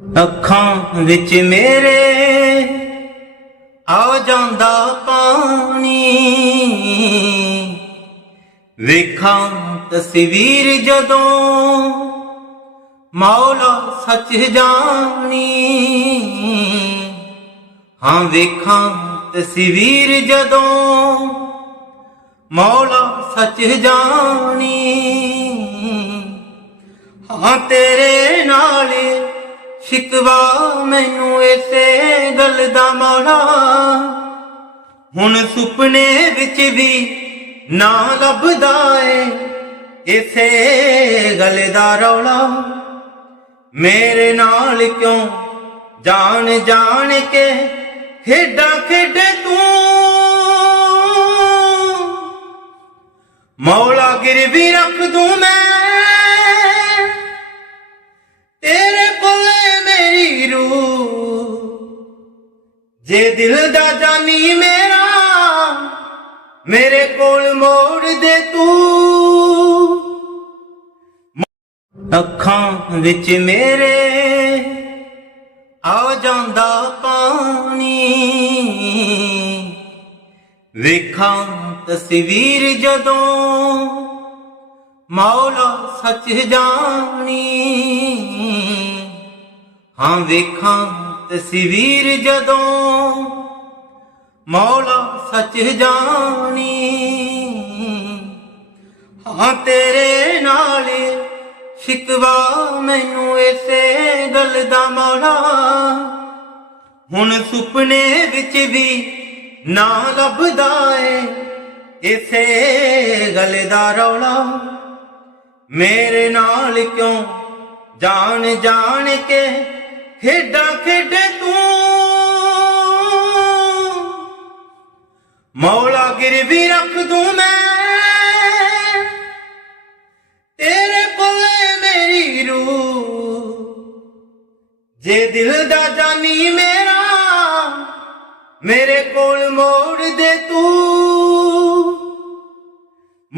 ਅੱਖਾਂ ਵਿੱਚ ਮੇਰੇ ਆ ਜਾਂਦਾ ਪਾਣੀ। ਵੇਖਾਂ ਤਸਵੀਰ ਜਦੋਂ ਮੌਲਾ ਸੱਚ ਜਾਣੀ। ਹਾਂ, ਵੇਖਾਂ ਤਸਵੀਰ ਜਦੋਂ ਮੌਲਾ ਸੱਚ ਜਾਣੀ। ਹਾਂ, ਤੇਰੇ ਨਾਲ ਸ਼ਿਕਵਾ ਮੈਨੂੰ ਇਸੇ ਗੱਲ ਦਾ ਮੌਲਾ। ਹੁਣ ਸੁਪਨੇ ਵਿੱਚ ਵੀ ਨਾ ਲੱਭਦਾ ਏ ਇਸੇ ਗੱਲ ਦਾ ਰੌਲਾ। ਮੇਰੇ ਨਾਲ ਕਿਉਂ ਜਾਣ ਜਾਣ ਕੇ ਖੇਡਾਂ ਖੇਡੇ ਤੂੰ? ਮੌਲਾ ਗਿਰਵੀ ਰੱਖ ਦੂੰ ਮੈਂ। ਜੇ ਦਿਲ ਦਾ ਜਾਨੀ ਮੇਰਾ, ਮੇਰੇ ਕੋਲ ਮੋੜ ਦੇ ਤੂੰ। ਅੱਖਾਂ ਵਿੱਚ ਮੇਰੇ, ਆ ਜਾਂਦਾ ਪਾਣੀ। ਵੇਖਾਂ ਤਸਵੀਰ ਜਦੋਂ ਮੌਲਾ ਸੱਚ ਜਾਣੀ। ਹਾਂ, ਵੇਖਾਂ ਤਸਵੀਰ ਜਦੋਂ ਮੌਲਾ ਸੱਚ ਜਾਣੀ। ਹਾਂ, ਤੇਰੇ ਨਾਲ ਸ਼ਿਕਵਾ ਮੈਨੂੰ ਇਸੇ ਗੱਲ ਦਾ ਮੌਲਾ। ਹੁਣ ਸੁਪਨੇ ਵਿੱਚ ਵੀ ਨਾ ਲੱਭਦਾ ਏ ਇਸੇ ਗੱਲ ਦਾ ਰੌਲਾ। ਮੇਰੇ ਨਾਲ ਕਿਉਂ ਜਾਣ ਜਾਣ ਕੇ ਖੇਡਾਂ ਖੇਡੇ ਤੂੰ। ਮੌਲਾ ਗਿਰਵੀ ਰੱਖ ਦੂੰ ਮੈਂ। ਤੇਰੇ ਕੋਲੇ ਮੇਰੀ ਰੂਹ। ਜੇ ਦਿਲ ਦਾ ਜਾਨੀ ਮੇਰਾ, ਮੇਰੇ ਕੋਲ ਮੋੜ ਦੇ ਤੂੰ।